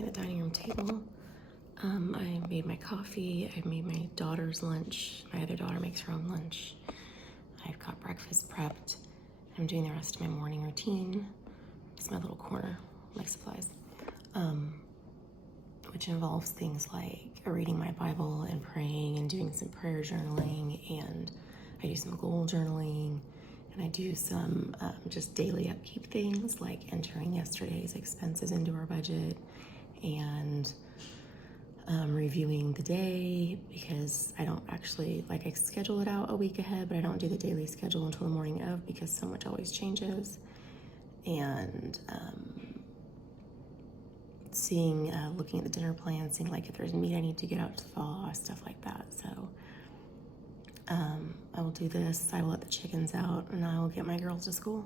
clean the dining room table. I made my coffee. I made my daughter's lunch. My other daughter makes her own lunch. I've got breakfast prepped. I'm doing the rest of my morning routine. It's my little corner, my supplies, which involves things like reading my Bible and praying and doing some prayer journaling, and I do some goal journaling, and I do some just daily upkeep things like entering yesterday's expenses into our budget and reviewing the day, because I don't actually, like, I schedule it out a week ahead, but I don't do the daily schedule until the morning of because so much always changes. And looking at the dinner plan, seeing like if there's meat I need to get out to thaw, stuff like that. So I will do this. I will let the chickens out, and I will get my girls to school.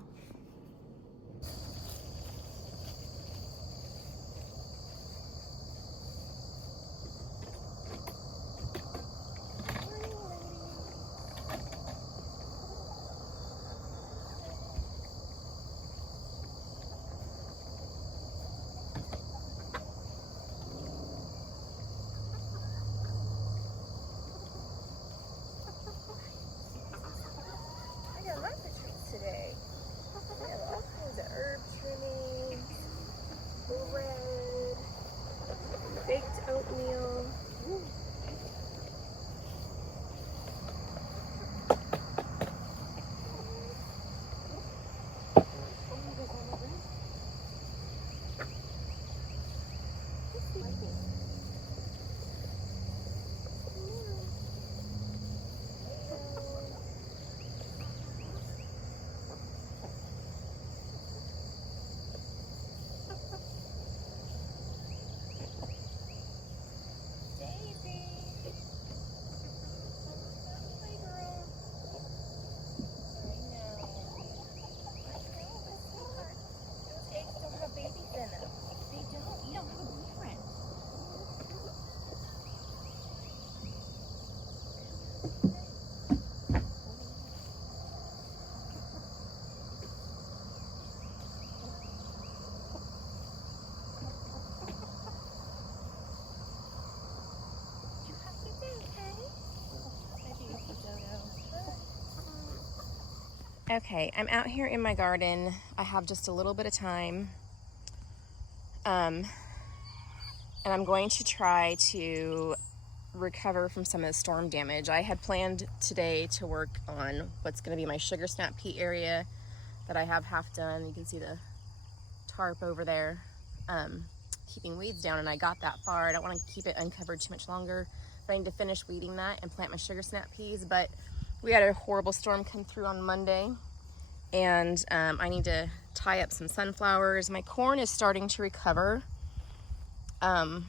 Okay, I'm out here in my garden. I have just a little bit of time. And I'm going to try to recover from some of the storm damage. I had planned today to work on what's going to be my sugar snap pea area that I have half done. You can see the tarp over there, keeping weeds down, and I got that far. I don't want to keep it uncovered too much longer, but I need to finish weeding that and plant my sugar snap peas. But we had a horrible storm come through on Monday, and I need to tie up some sunflowers. My corn is starting to recover, and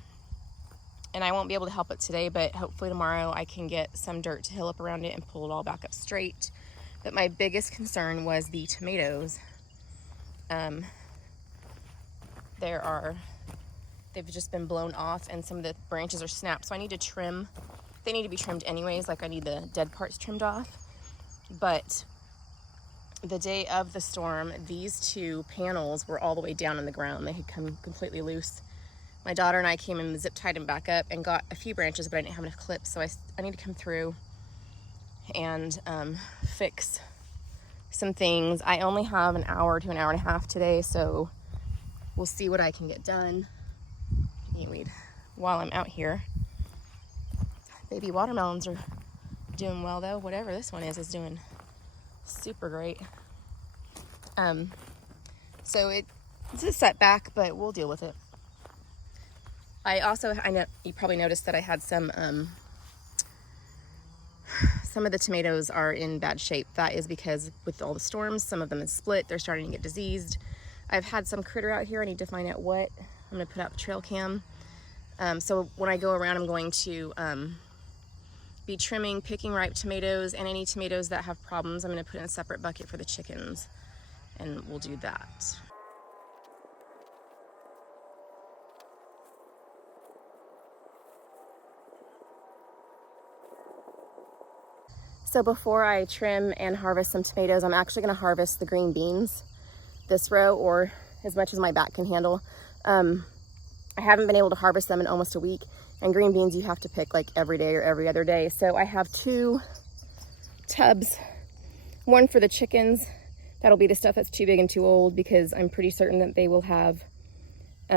I won't be able to help it today, but hopefully tomorrow I can get some dirt to hill up around it and pull it all back up straight. But my biggest concern was the tomatoes. They've just been blown off, and some of the branches are snapped, so I need to trim. They need to be trimmed anyways, like I need the dead parts trimmed off. But the day of the storm, these two panels were all the way down on the ground. They had come completely loose. My daughter and I came and zip tied them back up and got a few branches, but I didn't have enough clips, so I need to come through and fix some things. I only have an hour to an hour and a half today, so we'll see what I can get done. Weed while I'm out here. Baby watermelons are doing well though. Whatever this one is doing super great. So it's a setback, but we'll deal with it. I know you probably noticed that I had some of the tomatoes are in bad shape. That is because with all the storms, some of them is split. They're starting to get diseased. I've had some critter out here. I need to find out what. I'm gonna put out the trail cam. So when I go around, I'm going to be trimming, picking ripe tomatoes, and any tomatoes that have problems, I'm gonna put in a separate bucket for the chickens, and we'll do that. So before I trim and harvest some tomatoes, I'm actually gonna harvest the green beans this row, or as much as my back can handle. I haven't been able to harvest them in almost a week. And green beans you have to pick like every day or every other day. So I have 2 tubs, one for the chickens. That'll be the stuff that's too big and too old, because I'm pretty certain that they will have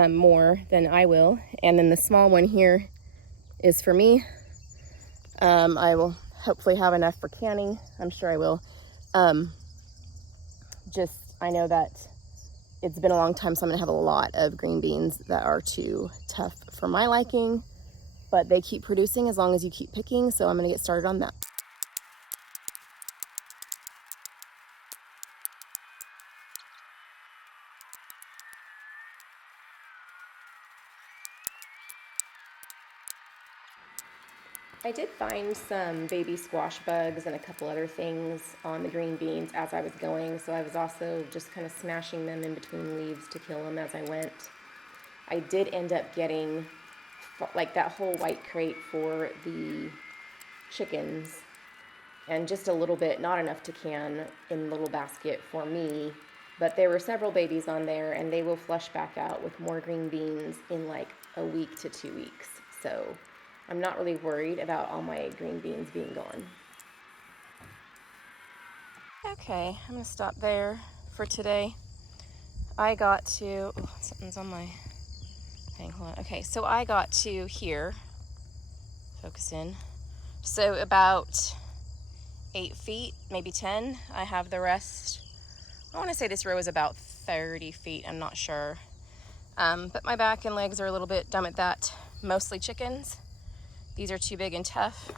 more than I will. And then the small one here is for me. I will hopefully have enough for canning. I'm sure I will. I know that it's been a long time, so I'm gonna have a lot of green beans that are too tough for my liking, but they keep producing as long as you keep picking, so I'm gonna get started on that. I did find some baby squash bugs and a couple other things on the green beans as I was going, so I was also just kind of smashing them in between leaves to kill them as I went. I did end up getting like that whole white crate for the chickens, and just a little bit, not enough to can, in a little basket for me, but there were several babies on there, and they will flush back out with more green beans in like a week to 2 weeks. So I'm not really worried about all my green beans being gone. Okay, I'm gonna stop there for today. I got to, oh, something's on my thing, hold on. Okay, so I got to here, focus in. So about 8 feet, maybe 10. I have the rest. I wanna say this row is about 30 feet, I'm not sure. But my back and legs are a little bit dumb at that. Mostly chickens. These are too big and tough.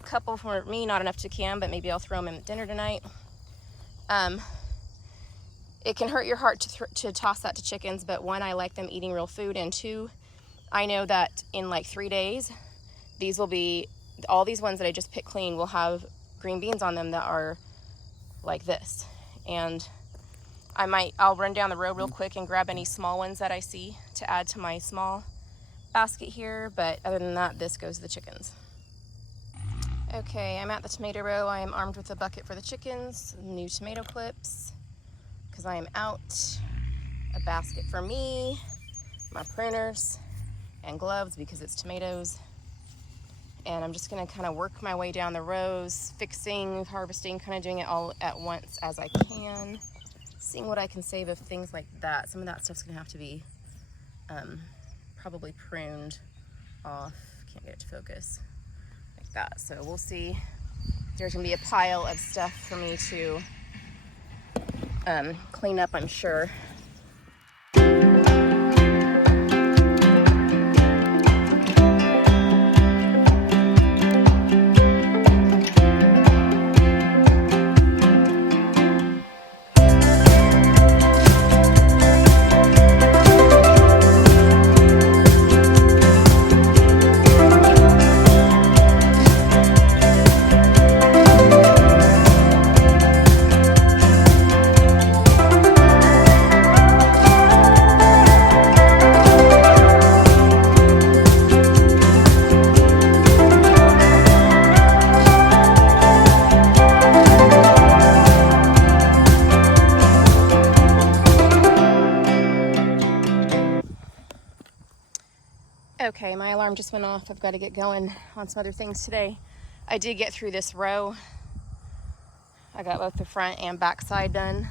A couple for me, not enough to can, but maybe I'll throw them in at dinner tonight. It can hurt your heart to toss that to chickens, but one, I like them eating real food, and 2, I know that in like 3 days, these will be, all these ones that I just picked clean will have green beans on them that are like this. And I'll run down the road real quick and grab any small ones that I see to add to my small basket here, but other than that, this goes to the chickens. Okay, I'm at the tomato row. I am armed with a bucket for the chickens, new tomato clips, because I am out, a basket for me, my pruners, and gloves because it's tomatoes. And I'm just gonna kind of work my way down the rows, fixing, harvesting, kind of doing it all at once as I can, seeing what I can save of things like that. Some of that stuff's gonna have to be probably pruned off. Can't get it to focus like that. So we'll see. There's gonna be a pile of stuff for me to clean up, I'm sure. Okay, my alarm just went off. I've got to get going on some other things today. I did get through this row. I got both the front and back side done.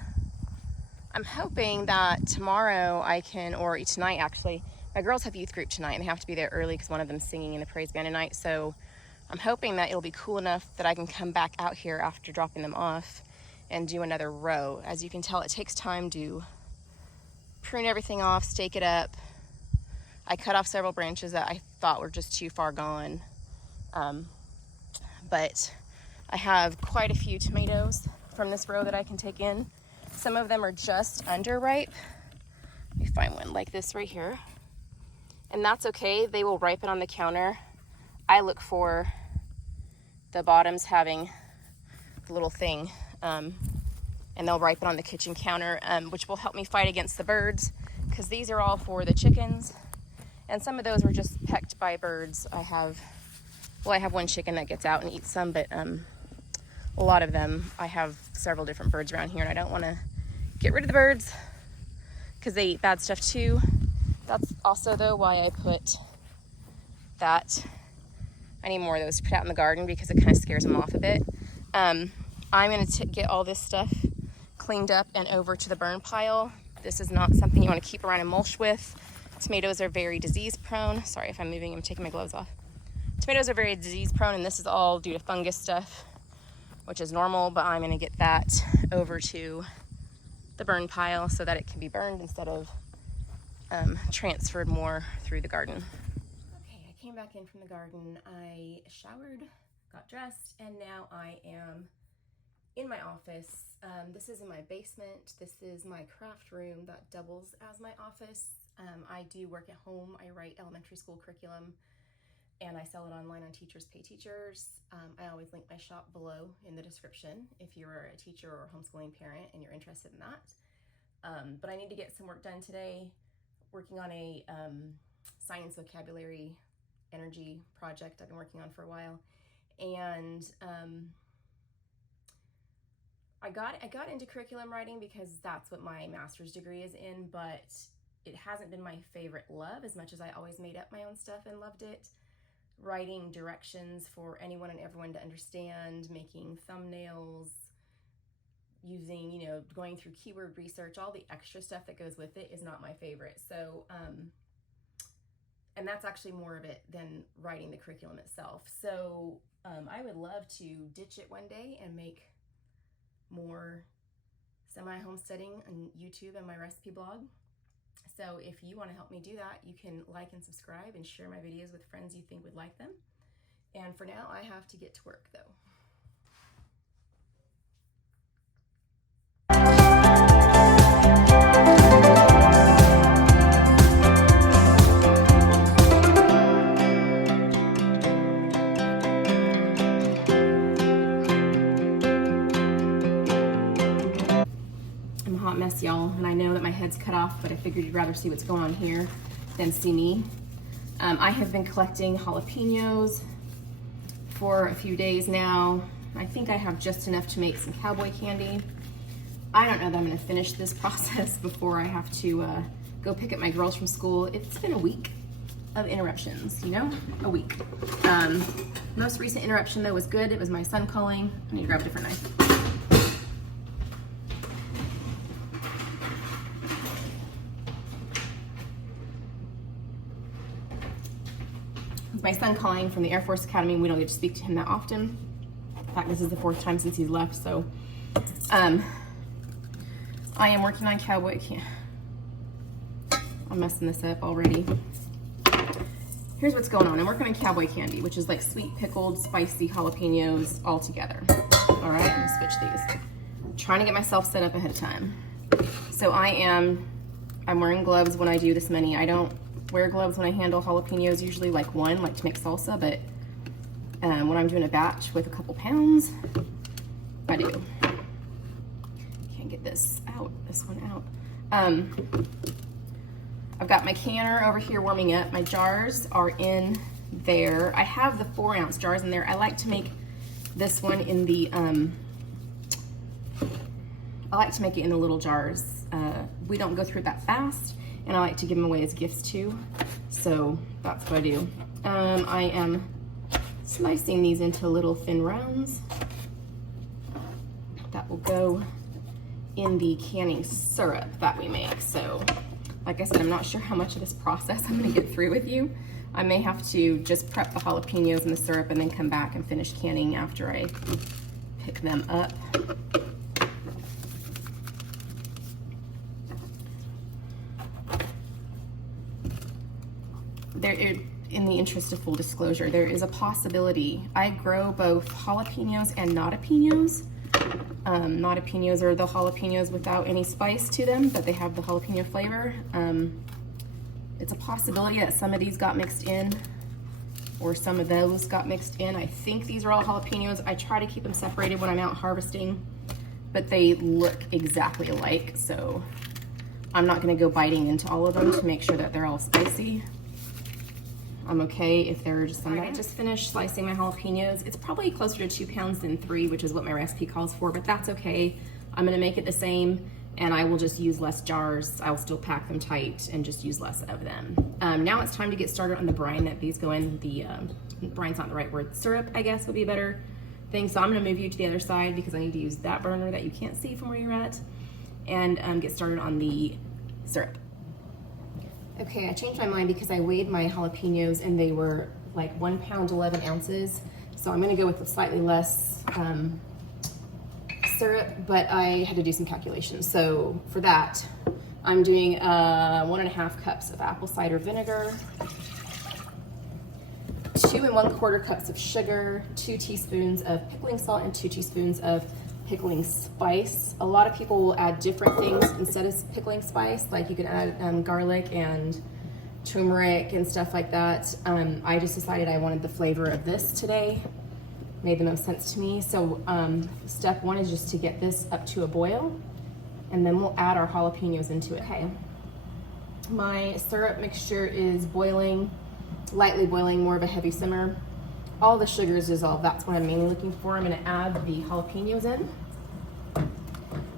I'm hoping that tomorrow I can, or tonight actually, my girls have youth group tonight and they have to be there early because one of them's singing in the praise band tonight. So I'm hoping that it'll be cool enough that I can come back out here after dropping them off and do another row. As you can tell, it takes time to prune everything off, stake it up. I cut off several branches that I thought were just too far gone. But I have quite a few tomatoes from this row that I can take in. Some of them are just under ripe. Let me find one like this right here. And that's okay, they will ripen on the counter. I look for the bottoms having the little thing, and they'll ripen on the kitchen counter, which will help me fight against the birds, because these are all for the chickens. And some of those were just pecked by birds. I have one chicken that gets out and eats some, but a lot of them, I have several different birds around here, and I don't want to get rid of the birds because they eat bad stuff too. That's also though why I put that. I need more of those to put out in the garden because it kind of scares them off a bit. I'm going to get all this stuff cleaned up and over to the burn pile. This is not something you want to keep around and mulch with. Tomatoes are very disease prone. Sorry if I'm moving, I'm taking my gloves off. Tomatoes are very disease prone, and this is all due to fungus stuff, which is normal, but I'm going to get that over to the burn pile so that it can be burned instead of transferred more through the garden. Okay, I came back in from the garden. I showered, got dressed, and now I am in my office. This is in my basement. This is my craft room that doubles as my office. I do work at home. I write elementary school curriculum and I sell it online on Teachers Pay Teachers. I always link my shop below in the description if you're a teacher or homeschooling parent and you're interested in that. But I need to get some work done today, working on a science vocabulary energy project I've been working on for a while. And I got into curriculum writing because that's what my master's degree is in, but it hasn't been my favorite love as much as I always made up my own stuff and loved it. Writing directions for anyone and everyone to understand, making thumbnails, using, you know, going through keyword research, all the extra stuff that goes with it is not my favorite. So, and that's actually more of it than writing the curriculum itself. So I would love to ditch it one day and make more semi-homesteading on YouTube and my recipe blog. So if you want to help me do that, you can like and subscribe and share my videos with friends you think would like them. And for now, I have to get to work though. Hot mess, y'all, and I know that my head's cut off, but I figured you'd rather see what's going on here than see me. I have been collecting jalapenos for a few days now. I think I have just enough to make some cowboy candy. I don't know that I'm going to finish this process before I have to go pick up my girls from school. It's been a week of interruptions, you know, a week. Most recent interruption though was good. It was my son calling. I need to grab a different knife. My son calling from the Air Force Academy. We don't get to speak to him that often. In fact, this is the 4th time since he's left, so I am working on cowboy candy. I'm messing this up already. Here's what's going on. I'm working on cowboy candy, which is like sweet pickled spicy jalapenos all together. All right, I'm gonna switch these. I'm trying to get myself set up ahead of time. So I'm wearing gloves when I do this many. I don't wear gloves when I handle jalapenos, usually like one, like to make salsa, but when I'm doing a batch with a couple pounds, I do. Can't get this one out. I've got my canner over here warming up. My jars are in there. I have the 4-ounce jars in there. I like to make this one in the, I like to make it in the little jars. We don't go through it that fast. And I like to give them away as gifts too. So that's what I do. I am slicing these into little thin rounds. That will go in the canning syrup that we make. So like I said, I'm not sure how much of this process I'm gonna get through with you. I may have to just prep the jalapenos and the syrup and then come back and finish canning after I pick them up. In the interest of full disclosure, there is a possibility. I grow both jalapenos and notapenos. Notapenos are the jalapenos without any spice to them, but they have the jalapeno flavor. It's a possibility that some of these got mixed in, or some of those got mixed in. I think these are all jalapenos. I try to keep them separated when I'm out harvesting, but they look exactly alike, so I'm not gonna go biting into all of them to make sure that they're all spicy. I'm okay if they're just some. I just finished slicing my jalapenos. It's probably closer to 2 pounds than 3, which is what my recipe calls for, but that's okay. I'm gonna make it the same, and I will just use less jars. I'll still pack them tight and just use less of them. Now it's time to get started on the brine that these go in. The brine's not the right word. Syrup, I guess, would be a better thing. So I'm gonna move you to the other side because I need to use that burner that you can't see from where you're at, and get started on the syrup. Okay, I changed my mind because I weighed my jalapenos and they were like 1 pound, 11 ounces. So I'm gonna go with slightly less syrup, but I had to do some calculations. So for that, I'm doing 1.5 cups of apple cider vinegar, 2 1/4 cups of sugar, 2 teaspoons of pickling salt, and 2 teaspoons of pickling spice. A lot of people will add different things instead of pickling spice, like you can add garlic and turmeric and stuff like that. I just decided I wanted the flavor of this today. Made the most sense to me. So step 1 is just to get this up to a boil, and then we'll add our jalapenos into it. Okay, my syrup mixture is boiling, lightly boiling, more of a heavy simmer. All the sugar is dissolved. That's what I'm mainly looking for. I'm gonna add the jalapenos in.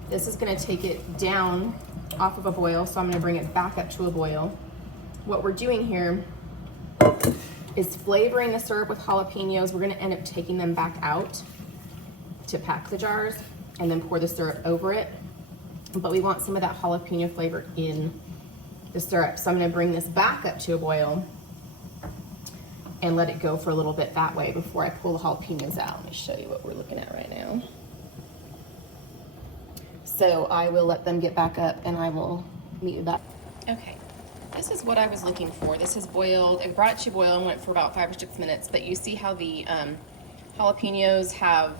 This is gonna take it down off of a boil, so I'm gonna bring it back up to a boil. What we're doing here is flavoring the syrup with jalapenos. We're gonna end up taking them back out to pack the jars and then pour the syrup over it. But we want some of that jalapeno flavor in the syrup. So I'm gonna bring this back up to a boil and let it go for a little bit that way before I pull the jalapenos out. Let me show you what we're looking at right now. So I will let them get back up and I will meet you back. Okay, this is what I was looking for. This is boiled. I brought it to boil and went for about 5 or 6 minutes, but you see how the jalapenos have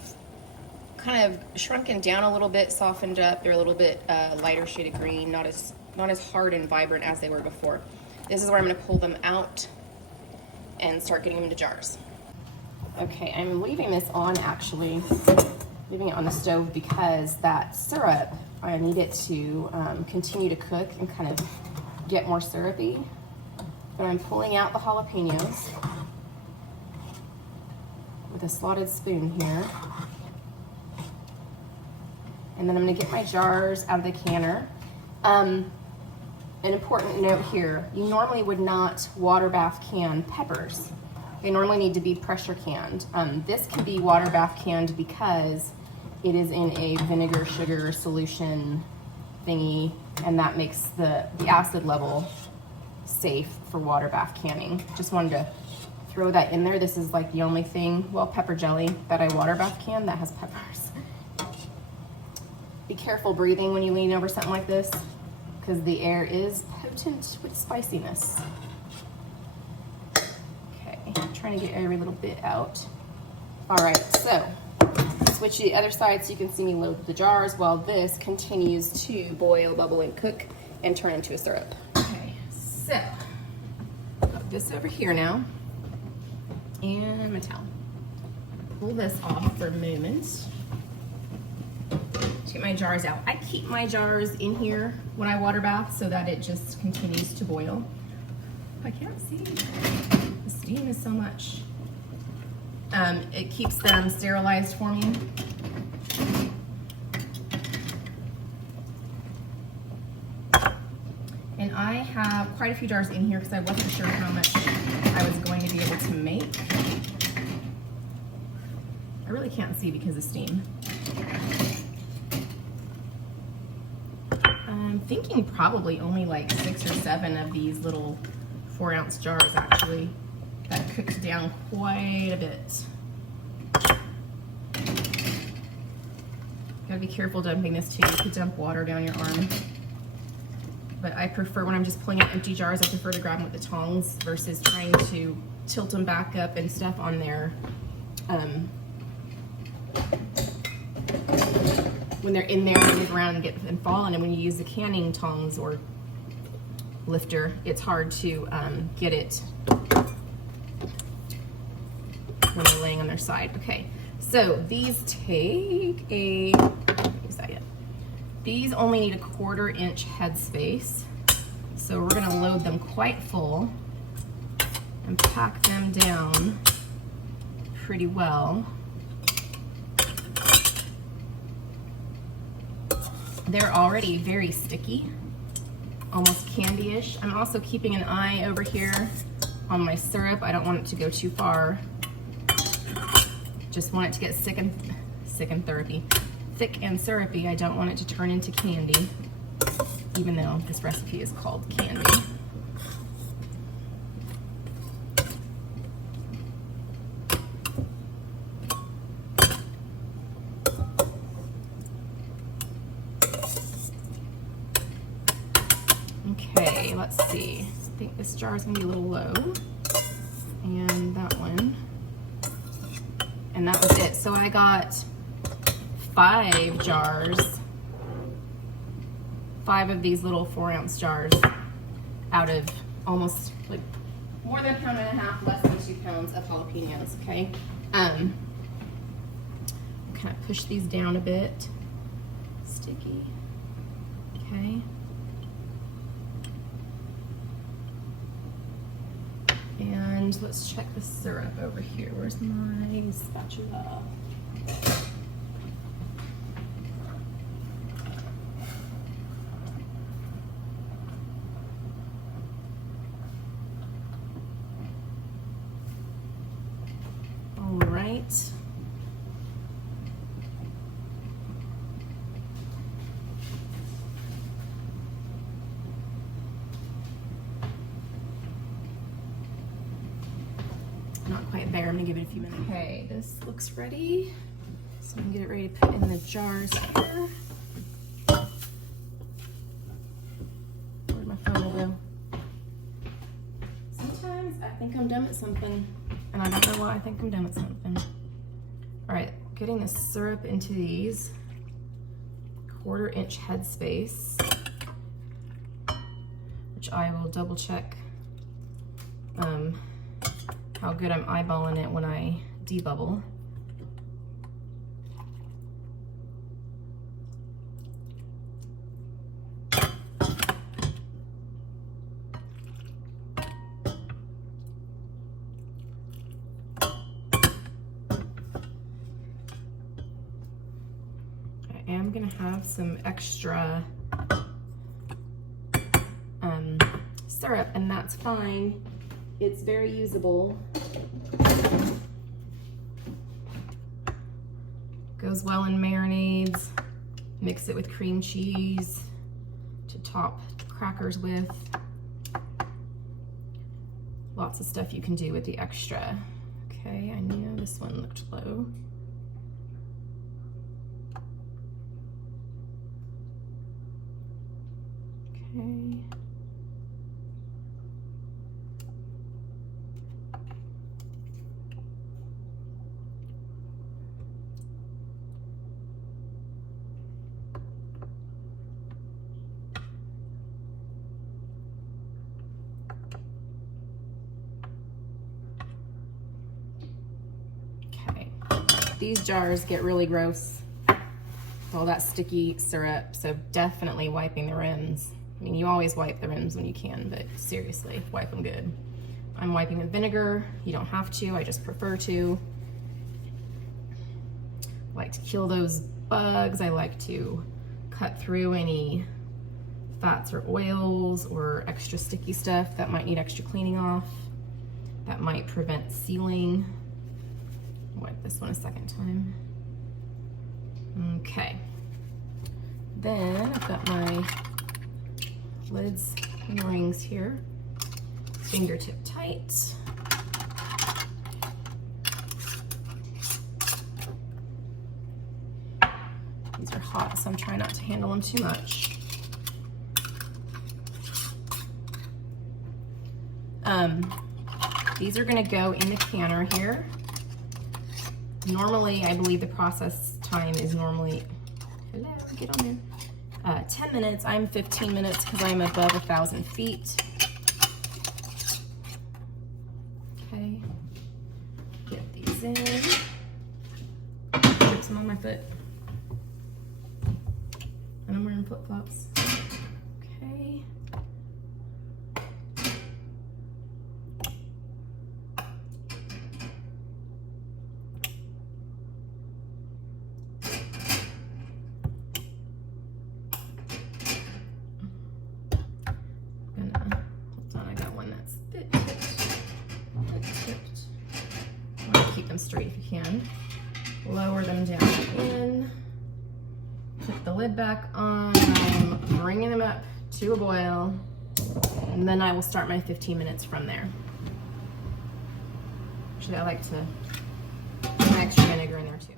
kind of shrunken down a little bit, softened up. They're a little bit lighter shade of green, not as hard and vibrant as they were before. This is where I'm gonna pull them out and start getting them into jars. Okay, I'm leaving this on actually, leaving it on the stove because that syrup, I need it to continue to cook and kind of get more syrupy. But I'm pulling out the jalapenos with a slotted spoon here. And then I'm gonna get my jars out of the canner. An important note here, you normally would not water bath can peppers. They normally need to be pressure canned. This can be water bath canned because it is in a vinegar sugar solution thingy, and that makes the acid level safe for water bath canning. Just wanted to throw that in there. This is like the only thing, well, pepper jelly that I water bath can that has peppers. Be careful breathing when you lean over something like this, because the air is potent with spiciness. Okay, trying to get every little bit out. All right, so switch to the other side so you can see me load the jars while this continues to boil, bubble, and cook and turn into a syrup. Okay, so put this over here now, and my towel. Pull this off for a moment. Get my jars out. I keep my jars in here when I water bath so that it just continues to boil. I can't see. The steam is so much. It keeps them sterilized for me. And I have quite a few jars in here because I wasn't sure how much I was going to be able to make. I really can't see because of steam. I'm thinking probably only like 6 or 7 of these little 4-ounce jars actually. That cooks down quite a bit. Gotta be careful dumping this too. You could dump water down your arm. But I prefer, when I'm just pulling out empty jars, I prefer to grab them with the tongs versus trying to tilt them back up and stuff on there. When they're in there and move around and fall on, and when you use the canning tongs or lifter, it's hard to get it when they're laying on their side. Okay, so these take a, these only need a 1/4 inch headspace. So we're gonna load them quite full and pack them down pretty well. They're already very sticky, almost candy-ish. I'm also keeping an eye over here on my syrup. I don't want it to go too far. Just want it to get thick and syrupy. I don't want it to turn into candy, even though this recipe is called candy. Okay, let's see. I think this jar is gonna be a little low. And that one. And that was it. So I got 5 jars, 5 of these little 4-ounce jars out of almost like more than 1.5 pounds, less than 2 pounds of jalapenos, okay? Kind of push these down a bit. Sticky, okay? And let's check the syrup over here. Where's my spatula? All right. Not quite there. I'm gonna give it a few minutes. Okay, this looks ready. So I'm gonna get it ready to put in the jars here. Where'd my phone go? Sometimes I think I'm done with something, and I don't know why I think I'm done with something. All right, getting the syrup into these 1/4 inch headspace, which I will double check how good I'm eyeballing it when I debubble. I am gonna have some extra syrup, and that's fine. It's very usable. Goes well in marinades. Mix it with cream cheese to top crackers with. Lots of stuff you can do with the extra. Okay, I knew this one looked low. Okay. These jars get really gross with all that sticky syrup, so definitely wiping the rims. I mean, you always wipe the rims when you can, but seriously, wipe them good. I'm wiping with vinegar. You don't have to, I just prefer to. I like to kill those bugs. I like to cut through any fats or oils or extra sticky stuff that might need extra cleaning off, that might prevent sealing. Wipe this one a second time. Okay. Then I've got my lids and rings here. Fingertip tight. These are hot, so I'm trying not to handle them too much. These are gonna go in the canner here. Normally, I believe the process time is normally, hello, get on there, 10 minutes. I'm 15 minutes because I'm above 1,000 feet. Okay, get these in. Put some on my foot. And I'm wearing flip-flops. Okay. them straight if you can. Lower them down in. Put the lid back on. I'm bringing them up to a boil. And then I will start my 15 minutes from there. Actually, I like to put some extra vinegar in there too.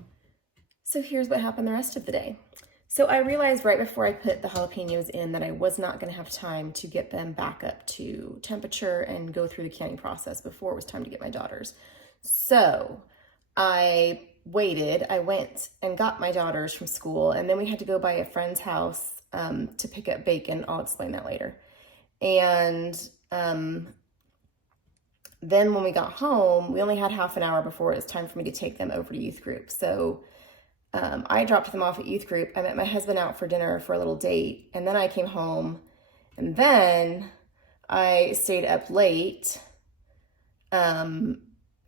So here's what happened the rest of the day. So I realized right before I put the jalapenos in that I was not going to have time to get them back up to temperature and go through the canning process before it was time to get my daughters. So I waited. I went and got my daughters from school, and then we had to go by a friend's house to pick up bacon. I'll explain that later. And then when we got home, we only had half an hour before it was time for me to take them over to youth group. So I dropped them off at youth group. I met my husband out for dinner for a little date, and then I came home, and then I stayed up late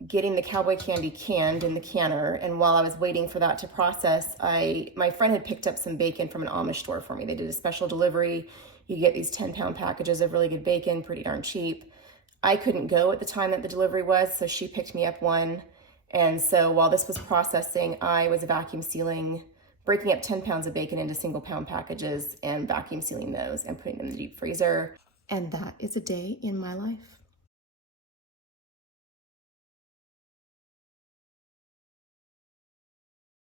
getting the cowboy candy canned in the canner. And while I was waiting for that to process, my friend had picked up some bacon from an Amish store for me. They did a special delivery. You get these 10-pound packages of really good bacon, pretty darn cheap. I couldn't go at the time that the delivery was, so she picked me up one. And so while this was processing, I was vacuum sealing, breaking up 10 pounds of bacon into single-pound packages and vacuum sealing those and putting them in the deep freezer. And that is a day in my life.